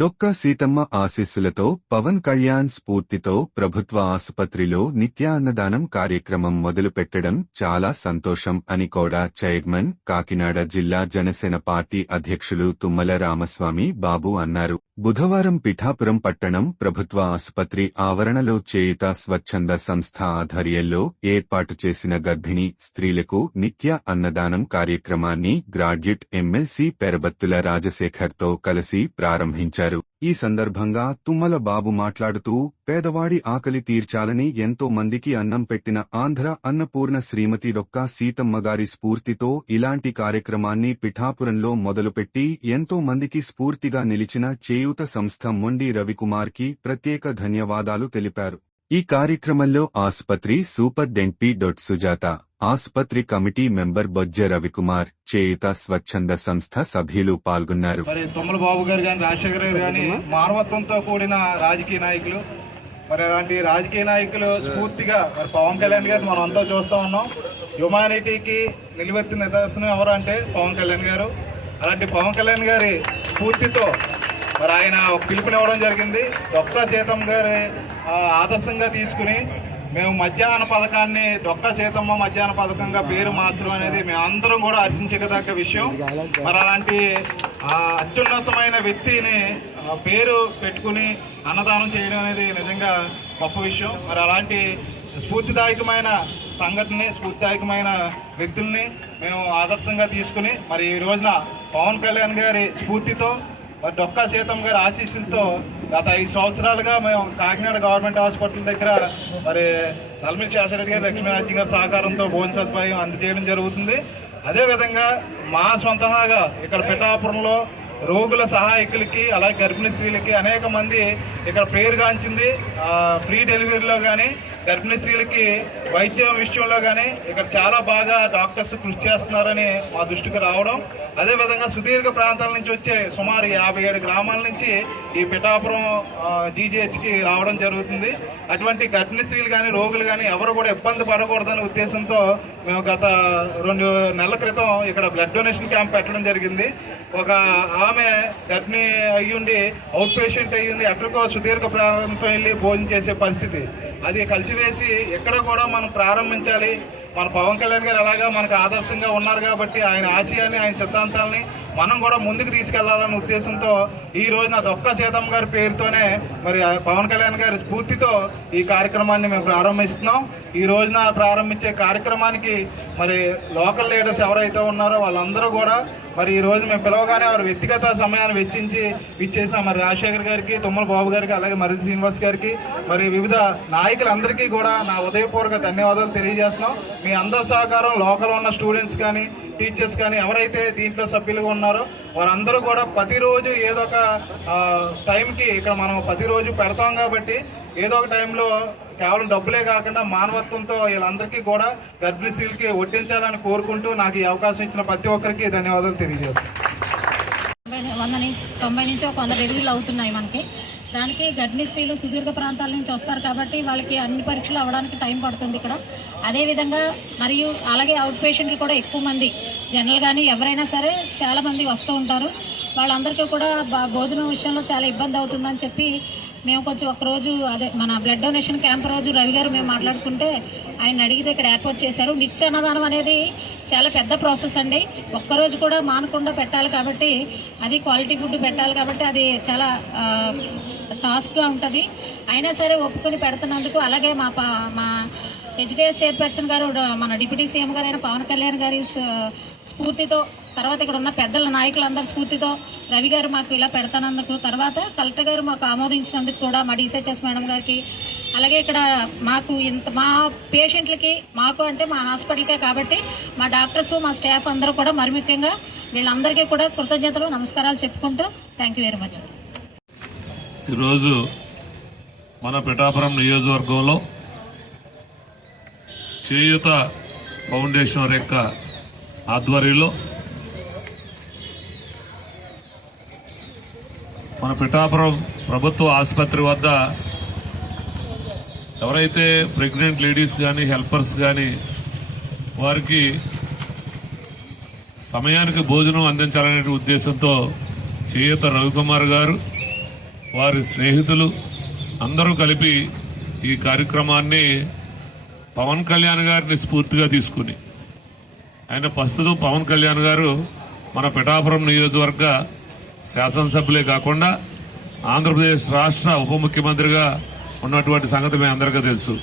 డొక్కా సీతమ్మ ఆశీస్సులతో పవన్ కళ్యాణ్ స్ఫూర్తితో ప్రభుత్వ ఆసుపత్రిలో నిత్య అన్నదానం కార్యక్రమం మొదలుపెట్టడం చాలా సంతోషం అని కూడా చైర్మన్ కాకినాడ జిల్లా జనసేన పార్టీ అధ్యక్షులు తుమ్మల రామస్వామి బాబు అన్నారు. బుధవారం పిఠాపురం పట్టణం ప్రభుత్వ ఆసుపత్రి ఆవరణలో చేయుత స్వచ్ఛంద సంస్థ ఆధ్వర్యంలో ఏర్పాటు చేసిన గర్భిణీ స్త్రీలకు నిత్య అన్నదానం కార్యక్రమాన్ని గ్రాడ్యుయేట్ ఎమ్మెల్సీ పెరబత్తుల రాజశేఖర్తో కలిసి ప్రారంభించారు. ఈ సందర్భంగా తుమ్మల బాబు మాట్లాడుతూ పేదవాడి ఆకలి తీర్చాలని ఎంతో మందికి అన్నం పెట్టిన ఆంధ్ర అన్నపూర్ణ శ్రీమతి డొక్కా సీతమ్మగారి స్ఫూర్తితో ఇలాంటి కార్యక్రమాన్ని పిఠాపురంలో మొదలుపెట్టి ఎంతో మందికి స్ఫూర్తిగా నిలిచిన చేయూత సంస్థ మొండి రవికుమార్కి ప్రత్యేక ధన్యవాదాలు తెలిపారు. ఈ కార్యక్రమంలో ఆసుపత్రి సూపరింటెండెంట్ పి. సుజాత, ఆసుపత్రి కమిటీ మెంబర్ బొజ్జ రవికుమార్, చేయుత స్వచ్ఛంద సంస్థ సభ్యులు పాల్గొన్నారు. తుమ్మల బాబు గారు గాని రాజశేఖర గారు గాని మానవత్వంతో కూడిన రాజకీయ నాయకులు. మరి అలాంటి రాజకీయ నాయకులు స్ఫూర్తిగా మరి పవన్ కళ్యాణ్ గారు మనం అంతా చూస్తా ఉన్నాం. హ్యుమానిటీకి నిలువెత్తిన నిదర్శనం ఎవరంటే పవన్ కళ్యాణ్ గారు. అలాంటి పవన్ కళ్యాణ్ గారి స్ఫూర్తితో మరి ఆయన పిలుపునివ్వడం జరిగింది. డొక్కా సీతమ్మ గారి ఆదర్శంగా తీసుకుని మేము మధ్యాహ్న పథకాన్ని డొక్కా సీతమ్మ మధ్యాహ్న పథకంగా పేరు మార్చడం అనేది మేమందరం కూడా హర్షించదగ్గ విషయం. మరి అలాంటి అత్యున్నతమైన వ్యక్తిని పేరు పెట్టుకుని అన్నదానం చేయడం అనేది నిజంగా గొప్ప విషయం. మరి అలాంటి స్ఫూర్తిదాయకమైన సంఘటనని, స్ఫూర్తిదాయకమైన వ్యక్తుల్ని మేము ఆదర్శంగా తీసుకుని మరి ఈ రోజున పవన్ కళ్యాణ్ గారి స్ఫూర్తితో మరి డొక్కా సీతమ్మ గారి ఆశీస్సులతో గత 5 సంవత్సరాలుగా మేము కాకినాడ గవర్నమెంట్ హాస్పిటల్ దగ్గర మరి నల్మిడి శాస్త్రి గారు, లక్ష్మీనాథ్ గారి సహకారంతో భోజన సదుపాయం అందజేయడం జరుగుతుంది. అదేవిధంగా మా సొంతంగా ఇక్కడ పిఠాపురంలో రోగుల సహాయకులకి అలాగే గర్భిణీ స్త్రీలకి అనేక మంది ఇక్కడ పేరుగాంచింది. ఫ్రీ డెలివరీలో కానీ గర్భిణీ స్త్రీలకి వైద్యం విషయంలో కానీ ఇక్కడ చాలా బాగా డాక్టర్స్ కృషి చేస్తున్నారని మా దృష్టికి రావడం. అదేవిధంగా సుదీర్ఘ ప్రాంతాల నుంచి వచ్చే సుమారు 57 గ్రామాల నుంచి ఈ పిఠాపురం జీజీహెచ్కి రావడం జరుగుతుంది. అటువంటి గర్భిణీ స్త్రీలు కానీ రోగులు కానీ ఎవరు కూడా ఇబ్బంది పడకూడదనే ఉద్దేశంతో మేము గత 2 నెలల క్రితం ఇక్కడ బ్లడ్ డొనేషన్ క్యాంప్ పెట్టడం జరిగింది. ఒక ఆమె గర్భిణీ అయ్యుండి అవుట్ పేషెంట్ అయ్యింది, ఎక్కడికో సుదీర్ఘ ప్రాంతం వెళ్ళి భోజనం చేసే పరిస్థితి. అది కలిసివేసి ఎక్కడ కూడా మనం ప్రారంభించాలి. మన పవన్ కళ్యాణ్ గారు ఎలాగా మనకు ఆదర్శంగా ఉన్నారు కాబట్టి ఆయన ఆశయాన్ని, ఆయన సిద్ధాంతాలని మనం కూడా ముందుకు తీసుకెళ్లాలనే ఉద్దేశంతో ఈ రోజున డొక్కా సీతమ్మ గారి పేరుతోనే మరి పవన్ కళ్యాణ్ గారి స్ఫూర్తితో ఈ కార్యక్రమాన్ని మేము ప్రారంభిస్తున్నాం. ఈ రోజున ప్రారంభించే కార్యక్రమానికి మరి లోకల్ లీడర్స్ ఎవరైతే ఉన్నారో వాళ్ళందరూ కూడా మరి ఈ రోజు మేము పిలవగానే వారు వ్యక్తిగత సమయాన్ని వెచ్చించి ఇచ్చేసిన మరి రాజశేఖర్ గారికి, తుమ్మల బాబు గారికి, అలాగే మర్రి శ్రీనివాస్ గారికి, మరి వివిధ నాయకులందరికీ కూడా నా ఉదయపూర్వక ధన్యవాదాలు తెలియజేస్తున్నాం. మీ అందరి సహకారం, లోకల్ ఉన్న స్టూడెంట్స్ కానీ టీచర్స్ కానీ ఎవరైతే దీంట్లో సభ్యులుగా ఉన్నారో వారందరూ కూడా ప్రతిరోజు ఏదో ఒక టైంకి ఇక్కడ మనం ప్రతిరోజు పెడతాం కాబట్టి ఏదో ఒక టైంలో కేవలం డబ్బులే కాకుండా మానవత్వంతో వీళ్ళందరికీ కూడా గర్భిణీ స్త్రీలకి వడ్డించాలని కోరుకుంటూ నాకు ఈ అవకాశం ఇచ్చిన ప్రతి ఒక్కరికి ధన్యవాదాలు తెలియజేస్తాను. 90 నుంచి 100 డెలివరీలు అవుతున్నాయి మనకి. దానికి గర్భిణీ స్త్రీలు సుదీర్ఘ ప్రాంతాల నుంచి వస్తారు కాబట్టి వాళ్ళకి అన్ని పరీక్షలు అవ్వడానికి టైం పడుతుంది ఇక్కడ. అదేవిధంగా మరియు అలాగే అవుట్ పేషెంట్లు కూడా ఎక్కువ మంది జనరల్ కానీ ఎవరైనా సరే చాలామంది వస్తూ ఉంటారు. వాళ్ళందరికీ కూడా భోజనం విషయంలో చాలా ఇబ్బంది అవుతుందని చెప్పి మేము కొంచెం ఒకరోజు అదే మన బ్లడ్ డొనేషన్ క్యాంప్ రోజు రవి గారు మేము మాట్లాడుకుంటే ఆయన అడిగితే ఇక్కడ ఏర్పాటు చేశారు. నిత్య అన్నదానం అనేది చాలా పెద్ద ప్రాసెస్ అండి. ఒక్కరోజు కూడా మానకుండా పెట్టాలి కాబట్టి అది క్వాలిటీ ఫుడ్ పెట్టాలి కాబట్టి అది చాలా టాస్క్గా ఉంటుంది. అయినా సరే ఒప్పుకొని పెడుతున్నందుకు అలాగే మా హెచ్డిఎస్ చైర్పర్సన్ గారు మన డిప్యూటీ సీఎం గారైన పవన్ కళ్యాణ్ గారి స్ఫూర్తితో, తర్వాత ఇక్కడ ఉన్న పెద్దల నాయకులందరి స్ఫూర్తితో రవి గారు మాకు ఇలా పెడతానందుకు, తర్వాత కలెక్టర్ గారు మాకు ఆమోదించినందుకు కూడా మా డీసీహెచ్ఎస్ మేడం గారికి, అలాగే ఇక్కడ మాకు మా పేషెంట్లకి మాకు అంటే మా హాస్పిటల్కే కాబట్టి మా డాక్టర్స్, మా స్టాఫ్ అందరూ కూడా మరి ముఖ్యంగా వీళ్ళందరికీ కూడా కృతజ్ఞతలు, నమస్కారాలు చెప్పుకుంటూ థ్యాంక్ యూ వెరీ మచ్. ఈరోజు మన పిఠాపురం నియోజకవర్గంలో చేయూత ఫౌండేషన్ యొక్క ఆధ్వర్యంలో మన పిఠాపురం ప్రభుత్వ ఆసుపత్రి వద్ద ఎవరైతే ప్రెగ్నెంట్ లేడీస్ కానీ హెల్పర్స్ కానీ వారికి సమయానికి భోజనం అందించాలనే ఉద్దేశంతో చేయూత రవికుమార్ గారు వారి స్నేహితులు అందరూ కలిపి ఈ కార్యక్రమాన్ని పవన్ కళ్యాణ్ గారిని స్ఫూర్తిగా తీసుకుని, ఆయన ప్రస్తుతం పవన్ కళ్యాణ్ గారు మన పిఠాపురం నియోజకవర్గ శాసనసభ్యులే కాకుండా ఆంధ్రప్రదేశ్ రాష్ట్ర ఉప ముఖ్యమంత్రిగా ఉన్నటువంటి సంగతి మీ అందరికీ తెలుసు.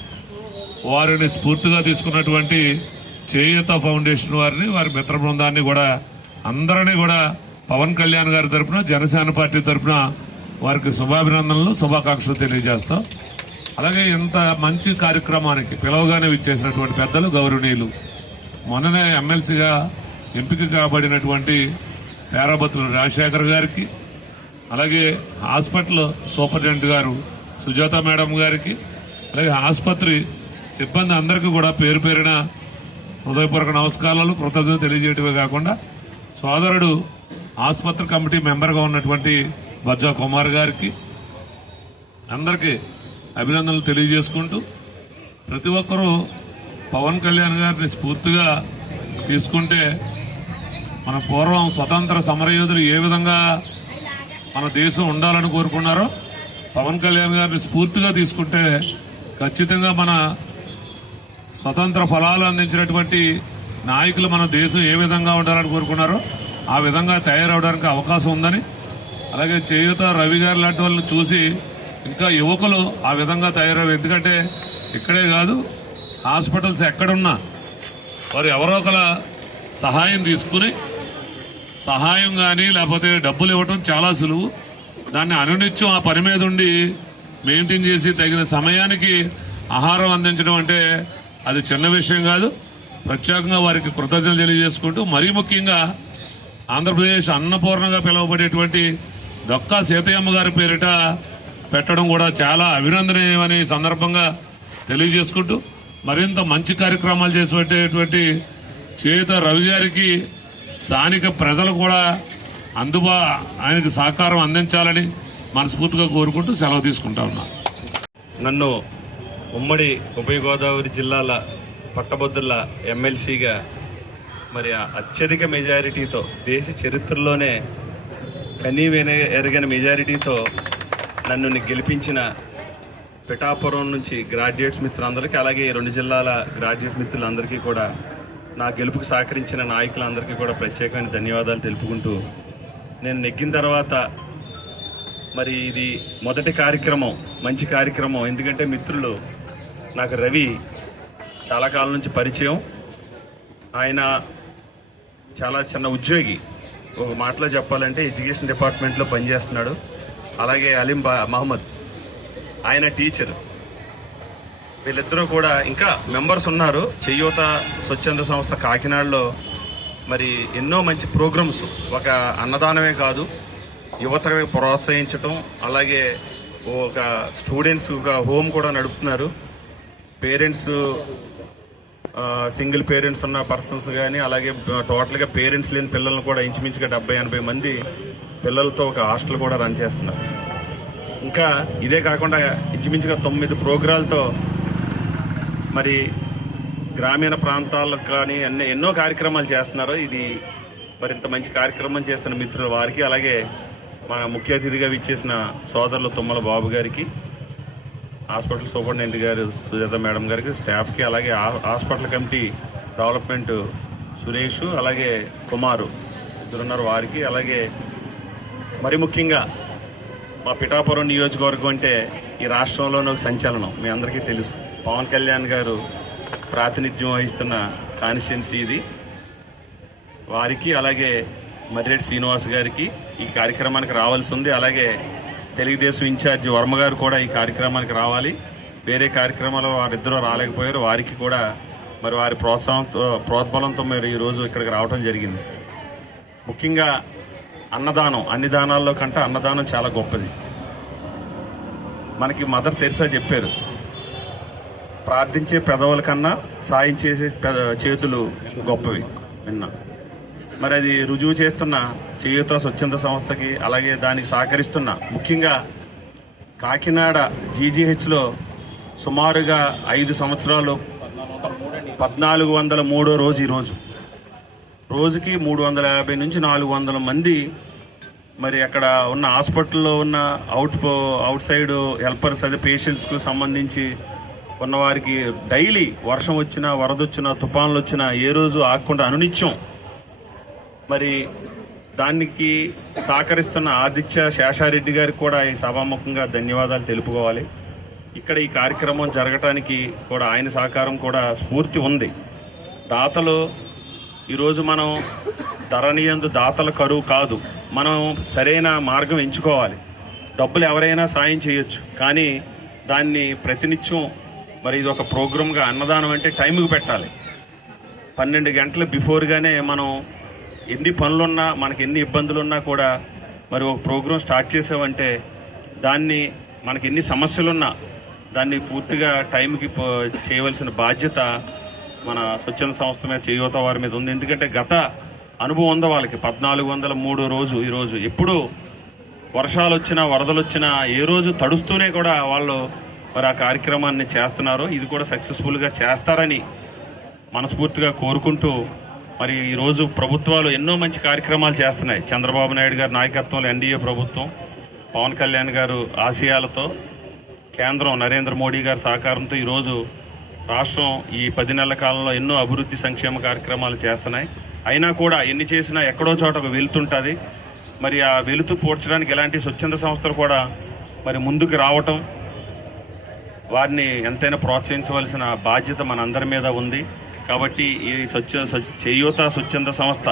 వారిని స్ఫూర్తిగా తీసుకున్నటువంటి చేయూత ఫౌండేషన్ వారిని, వారి మిత్ర బృందాన్ని కూడా అందరినీ కూడా పవన్ కళ్యాణ్ గారి తరఫున, జనసేన పార్టీ తరఫున వారికి శుభాభినందనలు, శుభాకాంక్షలు తెలియజేస్తాం. అలాగే ఇంత మంచి కార్యక్రమానికి పిలవగానే విచ్చేసినటువంటి పెద్దలు, గౌరవనీయులు, మొన్ననే ఎమ్మెల్సీగా ఎంపిక కాబడినటువంటి పేరాబత్తుల రాజశేఖర్ గారికి, అలాగే హాస్పిటల్ సూపరింటెండెంట్ గారు సుజాత మేడం గారికి, అలాగే ఆసుపత్రి సిబ్బంది అందరికీ కూడా పేరు పేరిన హృదయపూర్వక నమస్కారాలు, కృతజ్ఞతలు తెలియజేయటమే కాకుండా సోదరుడు ఆసుపత్రి కమిటీ మెంబర్గా ఉన్నటువంటి బజ్జా కుమార్ గారికి అందరికీ అభినందనలు తెలియజేసుకుంటూ, ప్రతి ఒక్కరూ పవన్ కళ్యాణ్ గారిని స్ఫూర్తిగా తీసుకుంటే మన పూర్వం స్వతంత్ర సమరయోధులు ఏ విధంగా మన దేశం ఉండాలని కోరుకున్నారో పవన్ కళ్యాణ్ గారిని స్ఫూర్తిగా తీసుకుంటే ఖచ్చితంగా మన స్వతంత్ర ఫలాలు అందించినటువంటి నాయకులు మన దేశం ఏ విధంగా ఉండాలని కోరుకున్నారో ఆ విధంగా తయారవడానికి అవకాశం ఉందని, అలాగే చేయూత రవి గారి లాంటి వాళ్ళని చూసి ఇంకా యువకులు ఆ విధంగా తయారయ్యారు. ఎందుకంటే ఇక్కడే కాదు, హాస్పిటల్స్ ఎక్కడున్నా వారు ఎవరో ఒకల సహాయం తీసుకుని, సహాయం కానీ లేకపోతే డబ్బులు ఇవ్వటం చాలా సులువు. దాన్ని అనునిత్యం ఆ పని మీద ఉండి మెయింటైన్ చేసి తగిన సమయానికి ఆహారం అందించడం అంటే అది చిన్న విషయం కాదు. ప్రత్యేకంగా వారికి కృతజ్ఞతలు తెలియజేసుకుంటూ, మరీ ముఖ్యంగా ఆంధ్రప్రదేశ్ అన్నపూర్ణగా పిలువబడేటువంటి డొక్కా సీతయ్యమ్మ గారి పేరిట పెట్టడం కూడా చాలా అభినందనీయమని సందర్భంగా తెలియజేసుకుంటూ, మరింత మంచి కార్యక్రమాలు చేసి పెట్టేటువంటి చేయూత రవి గారికి స్థానిక ప్రజలు కూడా ఆయనకు సహకారం అందించాలని మనస్ఫూర్తిగా కోరుకుంటూ సెలవు తీసుకుంటా ఉన్నా. నన్ను ఉమ్మడి ఉభయ గోదావరి జిల్లాల పట్టభద్రుల ఎమ్మెల్సీగా మరి అత్యధిక మెజారిటీతో, దేశ చరిత్రలోనే ఎరగని మెజారిటీతో నన్ను గెలిపించిన పిఠాపురం నుంచి గ్రాడ్యుయేట్స్ మిత్రులందరికీ, అలాగే 2 జిల్లాల గ్రాడ్యుయేట్ మిత్రులందరికీ కూడా, నా గెలుపుకు సహకరించిన నాయకులందరికీ కూడా ప్రత్యేకమైన ధన్యవాదాలు తెలుపుకుంటూ, నేను నెగ్గిన తర్వాత మరి ఇది మొదటి కార్యక్రమం, మంచి కార్యక్రమం. ఎందుకంటే మిత్రులు నాకు రవి చాలా కాలం నుంచి పరిచయం. ఆయన చాలా చిన్న ఉద్యోగి, ఒక మాటలో చెప్పాలంటే ఎడ్యుకేషన్ డిపార్ట్మెంట్లో పనిచేస్తున్నాడు. అలాగే అలీం మహమ్మద్, ఆయన టీచర్. వీళ్ళిద్దరూ కూడా ఇంకా మెంబర్స్ ఉన్నారు. చేయూత స్వచ్ఛంద సంస్థ కాకినాడలో మరి ఎన్నో మంచి ప్రోగ్రామ్స్, ఒక అన్నదానమే కాదు, యువతని ప్రోత్సహించటం, అలాగే ఒక స్టూడెంట్స్ ఒక హోమ్ కూడా నడుపుతున్నారు. పేరెంట్స్, సింగిల్ పేరెంట్స్ ఉన్న పర్సన్స్ కానీ, అలాగే టోటల్గా పేరెంట్స్ లేని పిల్లలను కూడా ఇంచుమించుగా 70-80 మంది పిల్లలతో ఒక హాస్టల్ కూడా రన్ చేస్తున్నారు. ఇంకా ఇదే కాకుండా ఇంచుమించుగా 9 ప్రోగ్రాలతో మరి గ్రామీణ ప్రాంతాలకు కానీ ఎన్నో కార్యక్రమాలు చేస్తున్నారు. ఇది మరింత మంచి కార్యక్రమం చేస్తున్న మిత్రులు వారికి, అలాగే మా ముఖ్య అతిథిగా విచ్చేసిన సోదరులు తుమ్మల బాబు గారికి, హాస్పిటల్ సూపరింటెండెంట్ గారు సుజాత మేడం గారికి, స్టాఫ్కి, అలాగే హాస్పిటల్ కమిటీ డెవలప్మెంట్ సురేష్, అలాగే కుమారు ఇద్దరున్నారు వారికి, అలాగే మరి ముఖ్యంగా మా పిఠాపురం నియోజకవర్గం అంటే ఈ రాష్ట్రంలోనే ఒక సంచలనం. మీ అందరికీ తెలుసు, పవన్ కళ్యాణ్ గారు ప్రాతినిధ్యం వహిస్తున్న కాన్స్టిట్యున్సీ ఇది. వారికి, అలాగే మర్రెడ్డి శ్రీనివాస్ గారికి ఈ కార్యక్రమానికి రావాల్సి ఉంది. అలాగే తెలుగుదేశం ఇన్ఛార్జి వర్మ గారు కూడా ఈ కార్యక్రమానికి రావాలి. వేరే కార్యక్రమాలు వారిద్దరూ రాలేకపోయారు. వారికి కూడా మరి వారి ప్రోద్బలంతో మరి ఈరోజు ఇక్కడికి రావడం జరిగింది. ముఖ్యంగా అన్నదానం, అన్ని దానాల్లో కంటే అన్నదానం చాలా గొప్పది. మనకి మదర్ తెరిసా చెప్పారు, ప్రార్థించే పెదవుల కన్నా సాయం చేసే చేతులు గొప్పవి విన్నా. మరి అది రుజువు చేస్తున్న చేయూత స్వచ్ఛంద సంస్థకి, అలాగే దానికి సహకరిస్తున్న ముఖ్యంగా కాకినాడ జీజీహెచ్లో సుమారుగా 5 సంవత్సరాలు 1403వ రోజు ఈరోజు. రోజుకి 350 నుంచి 400 మంది మరి అక్కడ ఉన్న హాస్పిటల్లో ఉన్న అవుట్ సైడ్ హెల్పర్స్, అదే పేషెంట్స్కు సంబంధించి ఉన్న వారికి డైలీ వర్షం వచ్చినా, వరద వచ్చినా, తుఫాన్లు వచ్చినా ఏ రోజు ఆగకుండా అనునిత్యం మరి దానికి సహకరిస్తున్న ఆదిత్య శేషారెడ్డి గారికి కూడా ఈ సభాముఖంగా ధన్యవాదాలు తెలుపుకోవాలి. ఇక్కడ ఈ కార్యక్రమం జరగటానికి కూడా ఆయన సహకారం కూడా స్ఫూర్తి ఉంది. దాతలు ఈరోజు మనం ధరణియందు దాతల కరువు కాదు, మనం సరైన మార్గం ఎంచుకోవాలి. డబ్బులు ఎవరైనా సాయం చేయొచ్చు, కానీ దాన్ని ప్రతినిత్యం మరి ఇది ఒక ప్రోగ్రామ్గా అన్నదానం అంటే టైంకి పెట్టాలి. 12 గంటల బిఫోర్గానే మనం ఎన్ని పనులున్నా, మనకి ఎన్ని ఇబ్బందులున్నా కూడా మరి ఒక ప్రోగ్రాం స్టార్ట్ చేసామంటే దాన్ని మనకి ఎన్ని సమస్యలున్నా దాన్ని పూర్తిగా టైంకి చేయవలసిన బాధ్యత మన స్వచ్ఛంద సంస్థ మీద, చేయూత వారి మీద ఉంది. ఎందుకంటే గత అనుభవం ఉంది వాళ్ళకి. 1403 రోజు ఈరోజు ఎప్పుడు వర్షాలు వచ్చినా, వరదలు వచ్చినా ఏ రోజు తడుస్తూనే కూడా వాళ్ళు మరి ఆ కార్యక్రమాన్ని చేస్తున్నారు. ఇది కూడా సక్సెస్ఫుల్గా చేస్తారని మనస్ఫూర్తిగా కోరుకుంటూ, మరి ఈరోజు ప్రభుత్వాలు ఎన్నో మంచి కార్యక్రమాలు చేస్తున్నాయి. చంద్రబాబు నాయుడు గారి నాయకత్వంలో ఎన్డీఏ ప్రభుత్వం, పవన్ కళ్యాణ్ గారు ఆశయాలతో, కేంద్రం నరేంద్ర మోడీ గారి సహకారంతో ఈరోజు రాష్ట్రం ఈ 10 నెలల కాలంలో ఎన్నో అభివృద్ధి సంక్షేమ కార్యక్రమాలు చేస్తున్నాయి. అయినా కూడా ఎన్ని చేసినా ఎక్కడో చోట ఒక వెలుతుంటుంది. మరి ఆ వెలుతు పూడ్చడానికి ఇలాంటి స్వచ్ఛంద సంస్థలు కూడా మరి ముందుకు రావటం, వారిని ఎంతైనా ప్రోత్సహించవలసిన బాధ్యత మనందరి మీద ఉంది. కాబట్టి ఈ చేయూత స్వచ్ఛంద సంస్థ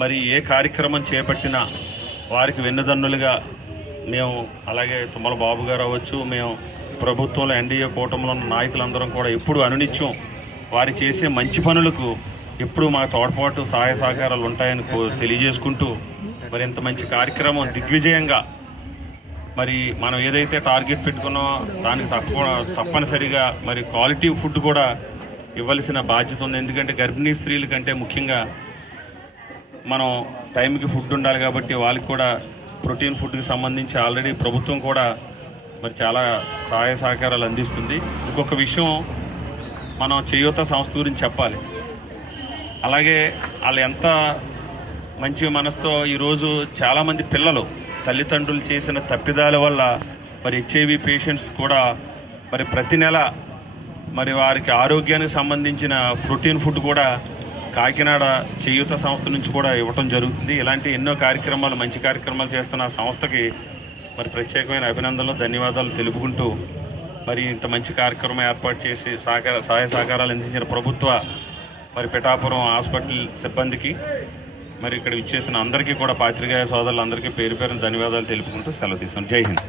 మరి ఏ కార్యక్రమం చేపట్టినా వారికి వెన్నుదన్నులుగా మేము, అలాగే తుమ్మల బాబు గారు అవ్వచ్చు, మేము ప్రభుత్వంలో ఎన్డీఏ కూటమిలో ఉన్న నాయకులందరం కూడా ఎప్పుడు అనునిత్యం వారి చేసే మంచి పనులకు ఎప్పుడు మా తోడ్పాటు, సహాయ సహకారాలు ఉంటాయని తెలియజేసుకుంటూ, మరి ఇంత మంచి కార్యక్రమం దిగ్విజయంగా మరి మనం ఏదైతే టార్గెట్ పెట్టుకున్నామో దానికి తప్పనిసరిగా మరి క్వాలిటీ ఫుడ్ కూడా ఇవ్వాల్సిన బాధ్యత ఉంది. ఎందుకంటే గర్భిణీ స్త్రీల కంటే ముఖ్యంగా మనం టైంకి ఫుడ్ ఉండాలి. కాబట్టి వాళ్ళకి కూడా ప్రోటీన్ ఫుడ్కి సంబంధించి ఆల్రెడీ ప్రభుత్వం కూడా మరి చాలా సహాయ సహకారాలు అందిస్తుంది. ఇంకొక విషయం మనం చేయూత సంస్థ గురించి చెప్పాలి. అలాగే వాళ్ళు ఎంత మంచి మనసుతో ఈరోజు చాలామంది పిల్లలు తల్లిదండ్రులు చేసిన తప్పిదాల వల్ల మరి హెచ్ఐవి పేషెంట్స్ కూడా మరి ప్రతి నెల మరి వారికి ఆరోగ్యానికి సంబంధించిన ప్రోటీన్ ఫుడ్ కూడా కాకినాడ చేయూత సంస్థ నుంచి కూడా ఇవ్వటం జరుగుతుంది. ఇలాంటి ఎన్నో కార్యక్రమాలు, మంచి కార్యక్రమాలు చేస్తున్న సంస్థకి మరి ప్రత్యేకమైన అభినందనలు, ధన్యవాదాలు తెలుపుకుంటూ, మరి ఇంత మంచి కార్యక్రమం ఏర్పాటు చేసి సహాయ సహకారాలు అందించిన ప్రభుత్వ మరి పిఠాపురం హాస్పిటల్ సిబ్బందికి, మరి ఇక్కడ ఇచ్చేసిన అందరికీ కూడా, పాత్రికేయ సోదరులందరికీ పేరు పేరున ధన్యవాదాలు తెలుపుకుంటూ సెలవు తీసుకున్నాను. జై హింద్.